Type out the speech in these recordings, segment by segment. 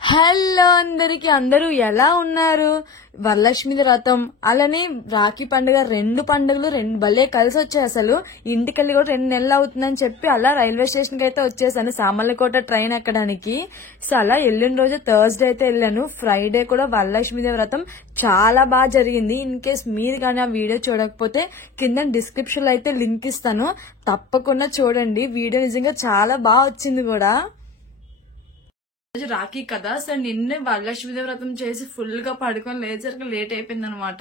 Hello అందరికి, అందరూ ఎలా ఉన్నారు? వరలక్ష్మి వ్రతం అలానే రాఖీ పండుగ, రెండు పండుగలు భలే కలిసి వచ్చాయి. అసలు ఇంటికెళ్ళి కూడా 2 నెలలు అవుతుందని చెప్పి అలా రైల్వే స్టేషన్ కి అయితే వచ్చేసాను, సామర్లకోట ట్రైన్ ఎక్కడానికి. సో అలా వెళ్ళిన రోజు థర్స్డే అయితే వెళ్ళాను. ఫ్రైడే కూడా వరలక్ష్మి వ్రతం చాలా బాగా జరిగింది. ఇన్ కేస్ మీరు కానీ ఆ వీడియో చూడకపోతే కింద డిస్క్రిప్షన్ లో అయితే లింక్ ఇస్తాను, తప్పకుండా చూడండి. వీడియో నిజంగా చాలా బాగా వచ్చింది కూడా. రాఖీ కదా, సో నిన్నే వరలక్ష్మి వ్రతం చేసి ఫుల్ గా పడుకొని లేచరికి లేట్ అయిపోయింది అనమాట.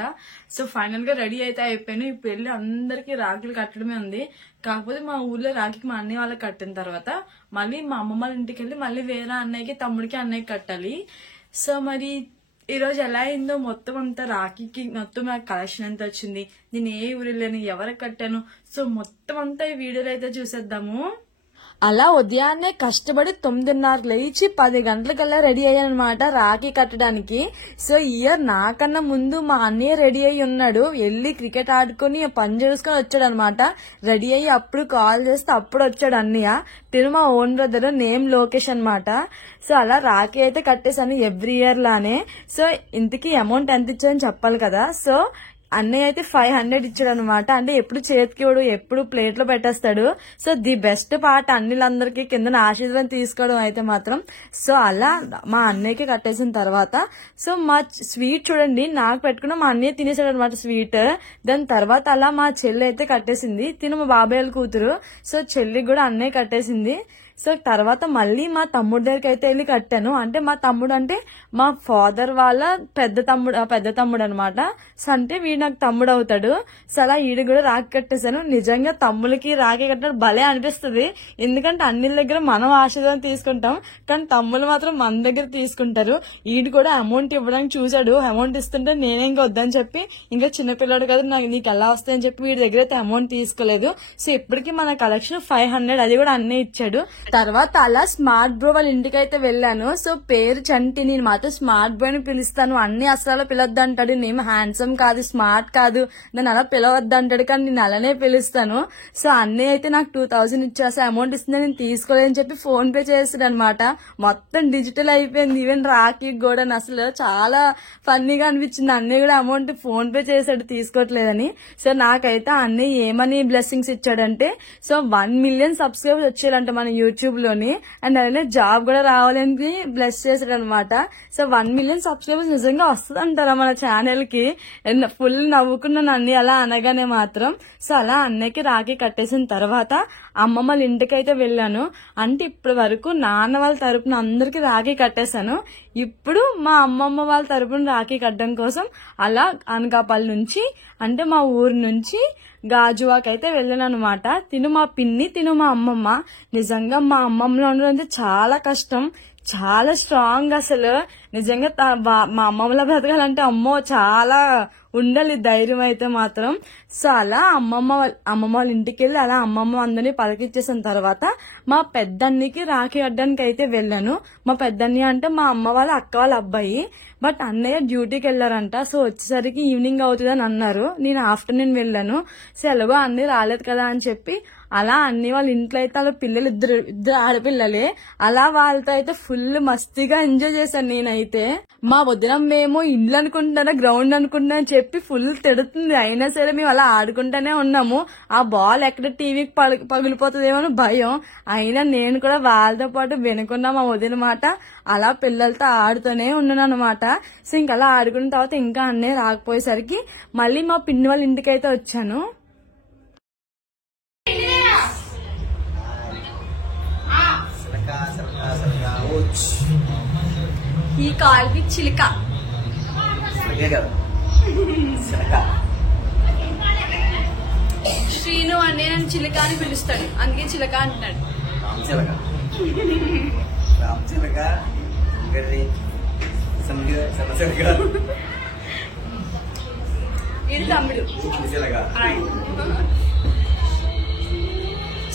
సో ఫైనల్ గా రెడీ అయితే అయిపోయాను. ఇప్పుడు వెళ్ళి అందరికి రాఖీలు కట్టడమే ఉంది. కాకపోతే మా ఊర్లో రాఖీకి మా అన్నయ్య వాళ్ళకి కట్టిన తర్వాత మళ్ళీ మా అమ్మమ్మ వాళ్ళ ఇంటికి వెళ్ళి మళ్ళీ వేరే అన్నయ్యకి, తమ్ముడికి, అన్నయ్యకి కట్టాలి. సో మరి ఈ రోజు ఎలా అయిందో మొత్తం అంతా, రాఖీకి మొత్తం నాకు కలెక్షన్ ఎంత వచ్చింది, నేను ఏ ఊరు వెళ్ళాను, ఎవరికి కట్టాను, సో మొత్తం అంతా ఈ వీడియోలో అయితే చూసేద్దాము. అలా ఉదయాన్నే కష్టపడి 9:30 లేచి 10 గంటలకల్లా రెడీ అయ్యానమాట రాఖీ కట్టడానికి. సో ఇయర్ నాకన్నా ముందు మా అన్నయ్య రెడీ అయ్యి ఉన్నాడు. వెళ్ళి క్రికెట్ ఆడుకుని పని చేసుకుని వచ్చాడు అనమాట. రెడీ అయ్యి అప్పుడు కాల్ చేస్తే అప్పుడు వచ్చాడు అన్నయ్య. తిను మా ఓన్ బ్రదర్, నేమ్ లోకేష్ అనమాట. సో అలా రాఖీ అయితే కట్టేశాను ఎవ్రీ ఇయర్ లానే. సో ఇంతకీ అమౌంట్ ఎంత ఇచ్చాడని చెప్పాలి కదా. సో అన్నయ్య అయితే 500 ఇచ్చాడు అనమాట. అంటే ఎప్పుడు చేతికి ఇవ్వడు, ఎప్పుడు ప్లేట్ లో పెట్టేస్తాడు. సో ది బెస్ట్ పార్ట్ అన్నిలందరికీ కింద ఆశీర్వాదం తీసుకోవడం అయితే మాత్రం. సో అలా మా అన్నయ్యకి కట్టేసిన తర్వాత సో మా స్వీట్ చూడండి, నాకు పెట్టుకున్న మా అన్నయ్య తినేసాడు అనమాట స్వీట్. దాని తర్వాత అలా మా చెల్లి అయితే కట్టేసింది, తిను మా బాబాయ్ వాళ్ళ కూతురు. సో చెల్లికి కూడా అన్నయ్య కట్టేసింది. సో తర్వాత మళ్ళీ మా తమ్ముడి దగ్గరికి అయితే వెళ్ళి కట్టాను. అంటే మా తమ్ముడు అంటే మా ఫాదర్ వాళ్ళ పెద్ద తమ్ముడు అనమాట. సో అంటే వీడు నాకు తమ్ముడు అవుతాడు. సో అలా వీడు కూడా రాఖీ కట్టేశాను. నిజంగా తమ్ములకి రాఖీ కట్టడం భలే అనిపిస్తుంది. ఎందుకంటే అన్ని దగ్గర మనం ఆశీర్వాదం తీసుకుంటాం, కానీ తమ్ములు మాత్రం మన దగ్గర తీసుకుంటారు. వీడు కూడా అమౌంట్ ఇవ్వడానికి చూశాడు. అమౌంట్ ఇస్తుంటే నేనే ఇంకా వద్దని చెప్పి, ఇంకా చిన్నపిల్లాడు కదా నీకు ఎలా వస్తాయని చెప్పి వీడి దగ్గర అయితే అమౌంట్ తీసుకోలేదు. సో ఇప్పటికీ మన కలెక్షన్ 500, అది కూడా అన్నీ ఇచ్చాడు. తర్వాత అలా స్మార్ట్ బ్రో వాళ్ళ ఇంటికి అయితే వెళ్ళాను. సో పేరు చంటి, నేను మాత్రం స్మార్ట్ బ్రో అని పిలుస్తాను. అన్ని అసలు పిలవద్దు అంటాడు. నేను హ్యాండ్సమ్ కాదు, స్మార్ట్ కాదు, నేను అలా పిలవద్దు అంటాడు, కానీ నేను అలానే పిలుస్తాను. సో అన్నయ్య అయితే నాకు 2000 ఇచ్చేసి అమౌంట్ ఇస్తుంది, నేను తీసుకోలేదని చెప్పి ఫోన్ పే చేస్తాడు అనమాట. మొత్తం డిజిటల్ అయిపోయింది. ఈవెన్ రాఖీ కూడా అసలు చాలా ఫన్నీగా అనిపించింది. అన్నయ్య కూడా అమౌంట్ ఫోన్ పే చేశాడు తీసుకోవట్లేదని. సో నాకైతే అన్నయ్య ఏమని బ్లెస్సింగ్స్ ఇచ్చాడంటే, సో 1 మిలియన్ సబ్స్క్రైబర్స్ వచ్చారంట మన యూట్యూబ్ లోని, అండ్ అలానే జాబ్ కూడా రావాలని బ్లెస్ చేశాడు అనమాట. సో 1 మిలియన్ సబ్స్క్రైబర్స్ నిజంగా వస్తుంది అంటారా మన ఛానల్ కి? ఫుల్ నవ్వుకున్నాను అన్ని అలా అనగానే మాత్రం. సో అలా అన్నయ్యకి రాఖీ కట్టేసిన తర్వాత అమ్మమ్మ వాళ్ళ ఇంటికి అయితే వెళ్ళాను. అంటే ఇప్పటి వరకు నాన్న వాళ్ళ తరపున అందరికి రాఖీ కట్టేశాను. ఇప్పుడు మా అమ్మమ్మ వాళ్ళ తరపున రాఖీ కట్టడం కోసం అలా అనకాపల్లి నుంచి, అంటే మా ఊరు నుంచి గాజువాక్ అయితే వెళ్ళాను అనమాట. తిను మా పిన్ని, తిను మా అమ్మమ్మ. నిజంగా మా అమ్మమ్మలో ఉండడం చాలా కష్టం, చాలా స్ట్రాంగ్. అసలు నిజంగా మా అమ్మమ్మలా బ్రతకాలంటే అమ్మో చాలా ఉండాలి ధైర్యం అయితే మాత్రం. సో అలా అమ్మమ్మ వాళ్ళ ఇంటికి వెళ్ళి అలా అమ్మమ్మ అందరినీ పలకిచ్చేసిన తర్వాత మా పెద్దన్నకి రాఖీ కట్టడానికి అయితే వెళ్ళాను. మా పెద్దన్నయ్య అంటే మా అమ్మ వాళ్ళ అక్క వాళ్ళ అబ్బాయి. బట్ అన్నయ్య డ్యూటీకి వెళ్లారంట. సో వచ్చేసరికి ఈవినింగ్ అవుతుందని అన్నారు. నేను ఆఫ్టర్నూన్ వెళ్ళాను. సో ఎలాగో అన్నయ్య రాలేదు కదా అని చెప్పి అలా అన్ని వాళ్ళ ఇంట్లో అయితే వాళ్ళ పిల్లలు ఇద్దరు ఆడపిల్లలే, అలా వాళ్ళతో అయితే ఫుల్ మస్తీగా ఎంజాయ్ చేశాను నేనైతే. మా వదినమ్మేమో ఇల్లు అనుకుంటున్నారా గ్రౌండ్ అనుకుంటున్నా అని చెప్పి ఫుల్ తిడుతుంది. అయినా సరే మేము అలా ఆడుకుంటూనే ఉన్నాము. ఆ బాల్ ఎక్కడ టీవీకి పగిలిపోతుందేమో అని భయం. అయినా నేను కూడా వాళ్ళతో పాటు వినకున్నా మా వదిన మాట, అలా పిల్లలతో ఆడుతూనే ఉన్నాను అనమాట. సో ఇంకా అలా ఆడుకున్న తర్వాత ఇంకా అన్నయ్య రాకపోయేసరికి మళ్ళీ మా పిన్ని వాళ్ళ ఇంటికి అయితే వచ్చాను. ఈ కాల్కి చిలుక శ్రీను అనే నన్ను చిలుక అని పిలుస్తాడు, అందుకే చిలుక అంటున్నాడు. ఇది తమ్ముడు.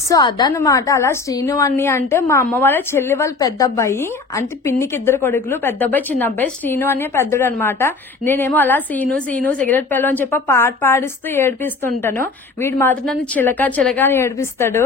సో అదనమాట. అలా శ్రీను అన్ని అంటే మా అమ్మ వాళ్ళ చెల్లి వాళ్ళ పెద్ద అబ్బాయి, అంటే పిన్నికి 2 కొడుకులు, పెద్ద అబ్బాయి చిన్న అబ్బాయి. శ్రీను అనే పెద్దడు అనమాట. నేనేమో అలా సీను సీను సిగరెట్ పిల్ల అని చెప్పి పాట పాడిస్తూ ఏడిపిస్తుంటాను. వీడు మాత్రం నన్ను చిలక చిలక అని ఏడిపిస్తాడు.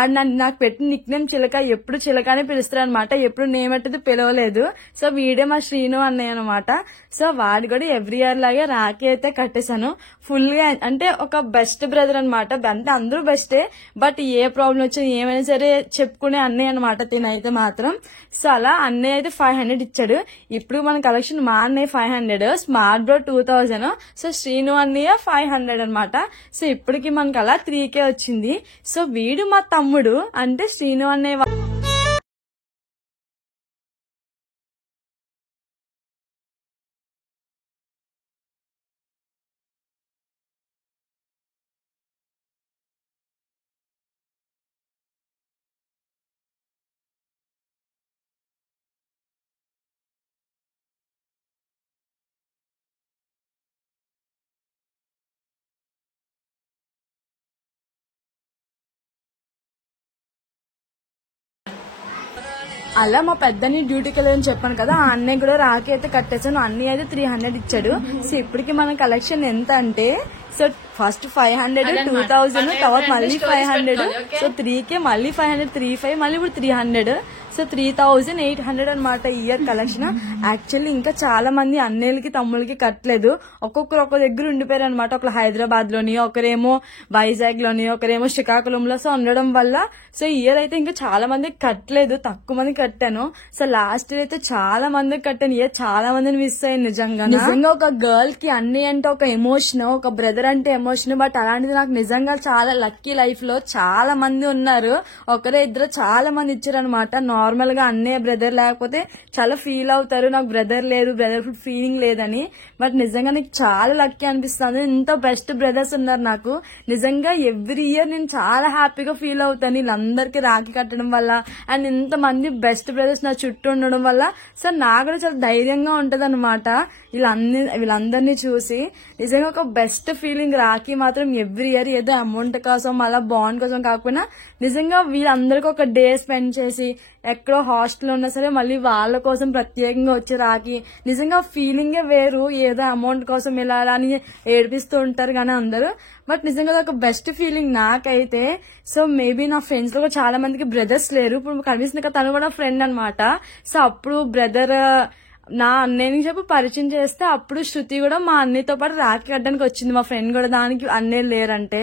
అండ్ నాకు పెట్టిన నిక్ నేమ్ చిలక, ఎప్పుడు చిలక అని పిలుస్తాడు అనమాట. ఎప్పుడు నేమ్ ఎట్టది పిలవలేదు. సో వీడే మా శ్రీను అన్నయ్య అనమాట. సో వాడు కూడా ఎవ్రీ ఇయర్ లాగే రాఖీ అయితే కట్టేశాను ఫుల్ గా. అంటే ఒక బెస్ట్ బ్రదర్ అనమాట. అంటే అందరూ బెస్టే, బట్ ఏ ప్రాబ్లం వచ్చినా ఏమైనా సరే చెప్పుకునే అన్నయ్య అనమాట తినైతే మాత్రం. సో అలా అన్నయ్య అయితే 500 ఇచ్చాడు. ఇప్పుడు మన కలెక్షన్ మా అన్నయ్య 500, స్మార్ట్ బ్రో 2000, సో శ్రీను అన్నయ్య 500 అనమాట. సో ఇప్పటికి మనకు అలా 3K వచ్చింది. సో వీడు మా తమ్ముడు, అంటే శ్రీను అన్నయ్య అలా మా పెద్దని డ్యూటీకి వెళ్ళని చెప్పాను కదా, ఆ అన్నయ్య కూడా రాఖీ అయితే కట్టేసాను. అన్నయ్య అయితే 300 ఇచ్చాడు. సో ఇప్పటికి మన కలెక్షన్ ఎంత అంటే, సో ఫస్ట్ 500, 2000, తర్వాత మళ్ళీ 500, సో 3K, మళ్ళీ 500, 35, మళ్ళీ ఇప్పుడు 300, సో 3800 అనమాట ఇయర్ కలెక్షన్. యాక్చువల్లీ ఇంకా చాలా మంది అన్నయ్యలకి తమ్ముళ్ళకి కట్టలేదు. ఒక్కొక్కరు ఒక్క దగ్గర ఉండిపోయారు అనమాట. ఒకరు హైదరాబాద్ లోని, ఒకరేమో వైజాగ్ లోని, ఒకరేమో శ్రీకాకుళంలో. సో ఉండడం వల్ల సో ఇయర్ అయితే ఇంకా చాలా మందికి కట్టలేదు, తక్కువ మంది కట్టాను. సో లాస్ట్ ఇయర్ అయితే చాలా మందికి కట్టాను. ఇయర్ చాలా మందిని మిస్ అయ్యాను నిజంగా. ఒక గర్ల్ కి అన్నయ్య అంటే ఒక ఎమోషన్, ఒక బ్రదర్ అంటే ఎమోషన్. బట్ అలాంటిది నాకు నిజంగా చాలా లక్కీ. లైఫ్ లో చాలా మంది ఉన్నారు, ఒకరే ఇద్దరు చాలా మంది ఇచ్చారు అనమాట. నార్మల్ గా అన్నయ్య బ్రదర్ లేకపోతే చాలా ఫీల్ అవుతారు, నాకు బ్రదర్ లేదు, బ్రదర్ ఫీలింగ్ లేదని. బట్ నిజంగా నాకు చాలా లక్కీ అనిపిస్తుంది. ఇంత బెస్ట్ బ్రదర్స్ ఉన్నారు నాకు. నిజంగా ఎవ్రీ ఇయర్ నేను చాలా హ్యాపీగా ఫీల్ అవుతాను వీళ్ళందరికీ రాఖీ కట్టడం వల్ల. అండ్ ఇంతమంది బెస్ట్ బ్రదర్స్ నా చుట్టూ ఉండడం వల్ల సో నాకు కూడా చాలా ధైర్యంగా ఉంటది అనమాట. వీళ్ళందరినీ చూసి నిజంగా ఒక బెస్ట్ ఫీలింగ్. రాఖీ మాత్రం ఎవ్రీ ఇయర్ ఏదో అమౌంట్ కోసం అలా బాండ్ కోసం కాకపోయినా నిజంగా వీళ్ళందరికీ ఒక డే స్పెండ్ చేసి, ఎక్కడో హాస్టల్ ఉన్నా సరే మళ్ళీ వాళ్ళ కోసం ప్రత్యేకంగా వచ్చి రాఖీ, నిజంగా ఫీలింగే వేరు. ఏదో అమౌంట్ కోసం ఇలా అని ఏడిపిస్తూ ఉంటారు కానీ అందరూ, బట్ నిజంగా ఒక బెస్ట్ ఫీలింగ్ నాకైతే. సో మేబీ నా ఫ్రెండ్స్ లో చాలా మందికి బ్రదర్స్ లేరు. ఇప్పుడు కనిపిస్తుంది కదా, తను కూడా ఫ్రెండ్ అనమాట. సో అప్పుడు బ్రదర్ నా అన్నయ్యని చెప్పి పరిచయం చేస్తే అప్పుడు శృతి కూడా మా అన్నయ్యతో పాటు రాఖీ కట్టడానికి వచ్చింది. మా ఫ్రెండ్ కూడా దానికి అన్నయ్య లేరంటే.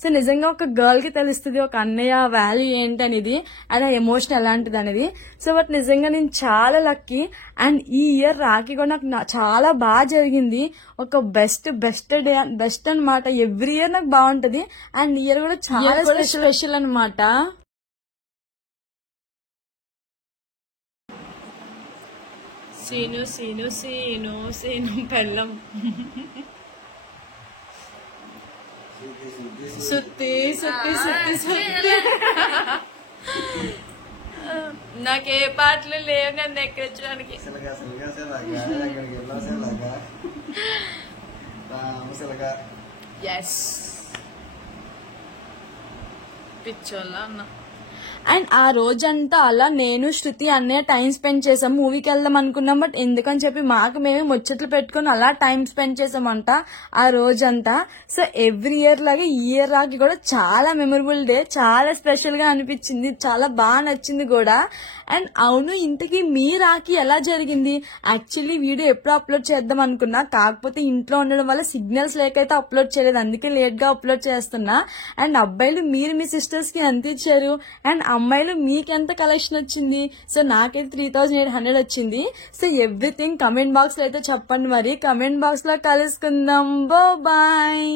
సో నిజంగా ఒక గర్ల్ కి తెలుస్తుంది ఒక అన్నయ్య వాల్యూ ఏంటి అనేది, అండ్ ఎమోషన్ ఎలాంటిది అనేది. సో బట్ నిజంగా నేను చాలా లక్కీ. అండ్ ఈ ఇయర్ రాఖీ కూడా నాకు చాలా బాగా జరిగింది. ఒక బెస్ట్ డే బెస్ట్ అనమాట. ఎవ్రీ ఇయర్ నాకు బాగుంటది, అండ్ ఇయర్ కూడా చాలా స్పెషల్ అనమాట. సీను సీను సీను సీను పెళ్ళం సుత్తి సుత్తి సుత్తి సుత్తి. నాకే పాటలు లేవు నన్ను ఎక్కించడానికి. ఎస్ పిచ్చోళ్ళ అన్న. అండ్ ఆ రోజంతా అలా నేను శృతి అన్నయ్య టైం స్పెండ్ చేసాం. మూవీకి వెళ్దాం అనుకున్నాం, బట్ ఎందుకని చెప్పి మాకు మేమే ముచ్చట్లు పెట్టుకుని అలా టైం స్పెండ్ చేసామంట ఆ రోజంతా. సో ఎవ్రీ ఇయర్ లాగా ఈ ఇయర్ రాకి కూడా చాలా మెమరబుల్ డే, చాలా స్పెషల్ గా అనిపించింది, చాలా బాగా నచ్చింది కూడా. అండ్ అవును, ఇంతకీ మీ రాఖీ ఎలా జరిగింది? యాక్చువల్లీ వీడియో ఎప్పుడు అప్లోడ్ చేద్దాం అనుకున్నా, కాకపోతే ఇంట్లో ఉండడం వల్ల సిగ్నల్స్ లేకైతే అప్లోడ్ చేయలేదు, అందుకే లేట్ గా అప్లోడ్ చేస్తున్నా. అండ్ అబ్బాయిలు మీరు మీ సిస్టర్స్ కి ఎంత ఇచ్చారు, అండ్ అమ్మాయిలు మీకెంత కలెక్షన్ వచ్చింది? సో నాకైతే 3800 వచ్చింది. సో ఎవ్రీథింగ్ కమెంట్ బాక్స్ లో అయితే చెప్పండి. మరి కమెంట్ బాక్స్ లో కలుసుకుందాం. బాయ్.